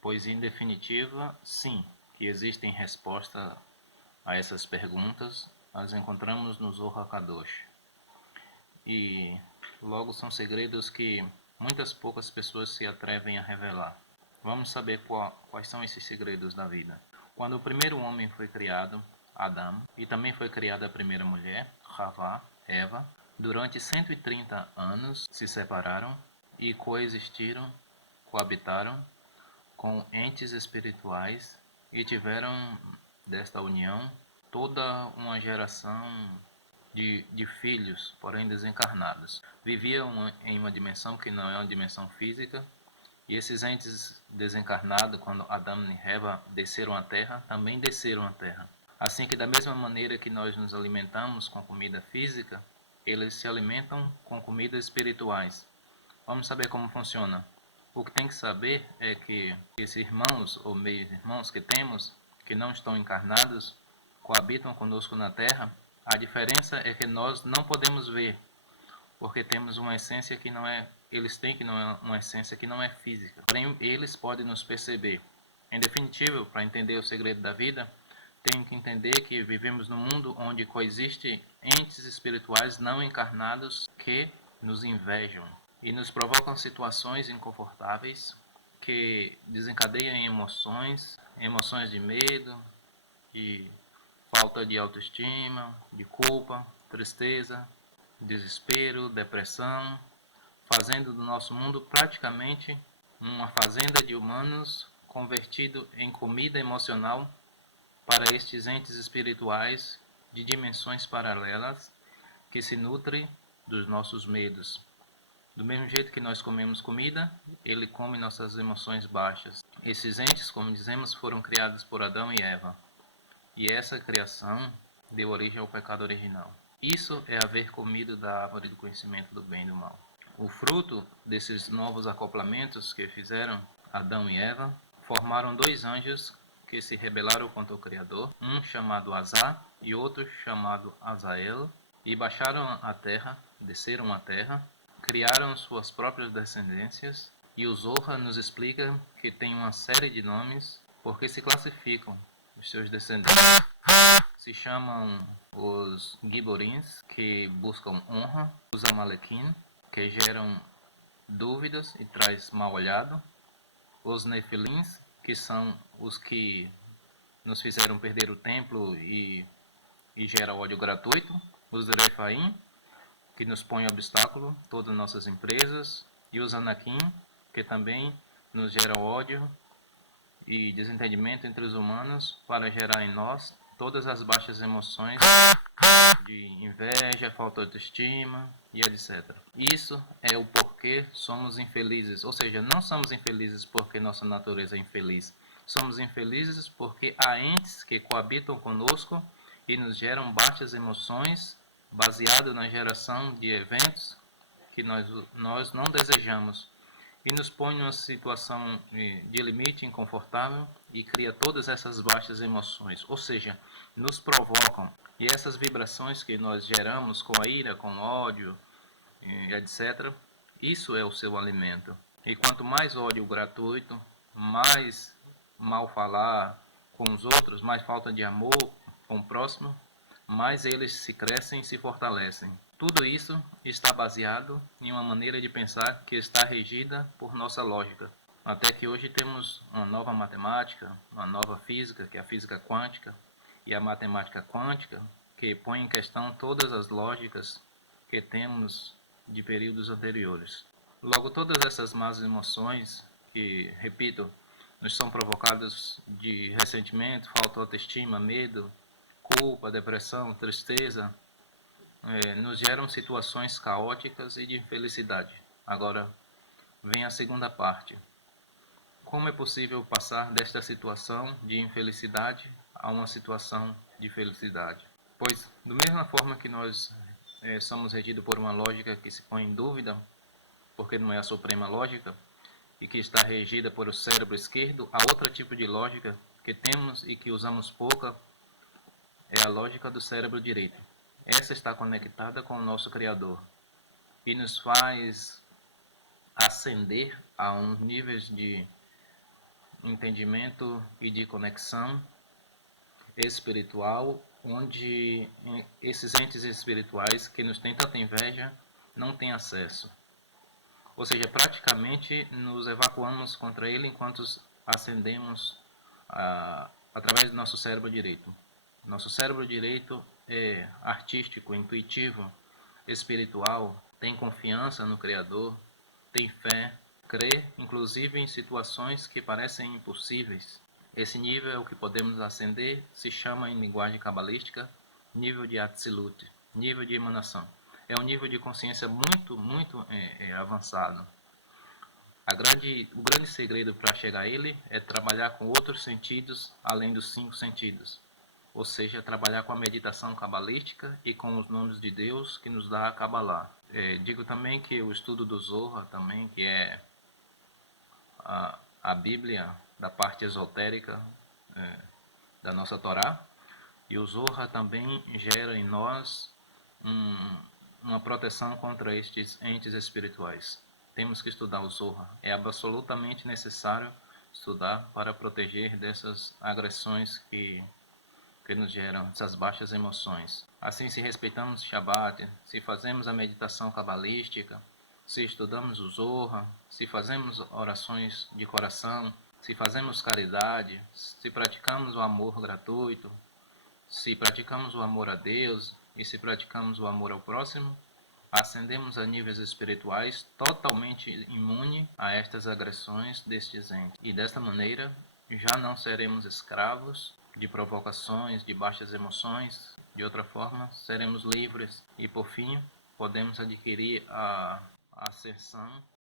Pois, em definitiva, sim, que existem respostas a essas perguntas, as encontramos no Zohar Kadosh. E logo são segredos que muitas poucas pessoas se atrevem a revelar. Vamos saber quais são esses segredos da vida. Quando o primeiro homem foi criado, Adão, e também foi criada a primeira mulher, Havá, Eva, durante 130 anos se separaram e coexistiram, coabitaram com entes espirituais e tiveram desta união toda uma geração de filhos, porém desencarnados. Viviam em uma dimensão que não é uma dimensão física, e esses entes desencarnados, quando Adão e Eva desceram à Terra, também desceram à Terra. Assim que da mesma maneira que nós nos alimentamos com comida física, eles se alimentam com comidas espirituais. Vamos saber como funciona. O que tem que saber é que esses irmãos ou meios-irmãos que temos, que não estão encarnados, coabitam conosco na Terra. A diferença é que nós não podemos ver, porque temos uma essência que não é, eles têm que não é uma essência que não é física. Porém, eles podem nos perceber. Em definitivo, para entender o segredo da vida, tenho que entender que vivemos num mundo onde coexistem entes espirituais não encarnados que nos invejam e nos provocam situações inconfortáveis que desencadeiam emoções de medo, de falta de autoestima, de culpa, tristeza, desespero, depressão, fazendo do nosso mundo praticamente uma fazenda de humanos convertido em comida emocional para estes entes espirituais de dimensões paralelas que se nutrem dos nossos medos. Do mesmo jeito que nós comemos comida, ele come nossas emoções baixas. Esses entes, como dizemos, foram criados por Adão e Eva. E essa criação deu origem ao pecado original. Isso é haver comido da árvore do conhecimento do bem e do mal. O fruto desses novos acoplamentos que fizeram Adão e Eva formaram dois anjos que se rebelaram contra o Criador, um chamado Azá e outro chamado Azael, e baixaram a terra, desceram a terra, criaram suas próprias descendências, e o Zohar nos explica que tem uma série de nomes porque se classificam os seus descendentes. Se chamam os Giborins, que buscam honra, os Amalequim, que geram dúvidas e traz mal olhado, os Nefilins, que são os que nos fizeram perder o templo e gera ódio gratuito, os Refaim, que nos põe obstáculo todas as nossas empresas, e os Anakim, que também nos geram ódio e desentendimento entre os humanos para gerar em nós todas as baixas emoções de inveja, falta de autoestima e etc. Isso é o porquê somos infelizes, ou seja, não somos infelizes porque nossa natureza é infeliz. Somos infelizes porque há entes que coabitam conosco e nos geram baixas emoções baseado na geração de eventos que nós não desejamos e nos põe numa situação de limite inconfortável e cria todas essas baixas emoções, ou seja, nos provocam. E essas vibrações que nós geramos com a ira, com o ódio, etc., isso é o seu alimento. E quanto mais ódio gratuito, mais mal falar com os outros, mais falta de amor com o próximo, mais eles se crescem e se fortalecem. Tudo isso está baseado em uma maneira de pensar que está regida por nossa lógica. Até que hoje temos uma nova matemática, uma nova física, que é a física quântica, e a matemática quântica, que põe em questão todas as lógicas que temos de períodos anteriores. Logo, todas essas más emoções, que, repito, nos são provocadas de ressentimento, falta de autoestima, medo, culpa, depressão, tristeza, nos geram situações caóticas e de infelicidade. Agora, vem a segunda parte. Como é possível passar desta situação de infelicidade a uma situação de felicidade? Pois, da mesma forma que nós somos regidos por uma lógica que se põe em dúvida, porque não é a suprema lógica, e que está regida por o cérebro esquerdo, há outro tipo de lógica que temos e que usamos pouca, é a lógica do cérebro direito. Essa está conectada com o nosso Criador e nos faz ascender a uns níveis de entendimento e de conexão espiritual, onde esses entes espirituais que nos têm tanta inveja não têm acesso. Ou seja, praticamente nos evacuamos contra ele enquanto ascendemos através do nosso cérebro direito. Nosso cérebro direito é artístico, intuitivo, espiritual, tem confiança no Criador, tem fé, crê, inclusive em situações que parecem impossíveis. Esse nível é o que podemos ascender, se chama em linguagem cabalística nível de Atzilut, nível de emanação. É um nível de consciência muito avançado. O grande segredo para chegar a ele é trabalhar com outros sentidos além dos 5 sentidos. Ou seja, trabalhar com a meditação cabalística e com os nomes de Deus que nos dá a Kabbalah. Digo também que o estudo do Zohar também, que é a Bíblia da parte esotérica da nossa Torá, e o Zohar também gera em nós uma proteção contra estes entes espirituais. Temos que estudar o Zohar. É absolutamente necessário estudar para proteger dessas agressões que nos geram essas baixas emoções. Assim, se respeitamos Shabbat, se fazemos a meditação cabalística, se estudamos o Zohar, se fazemos orações de coração, se fazemos caridade, se praticamos o amor gratuito, se praticamos o amor a Deus e se praticamos o amor ao próximo, ascendemos a níveis espirituais totalmente imune a estas agressões destes entes. E desta maneira, já não seremos escravos de provocações, de baixas emoções. De outra forma, seremos livres e, por fim, podemos adquirir a ascensão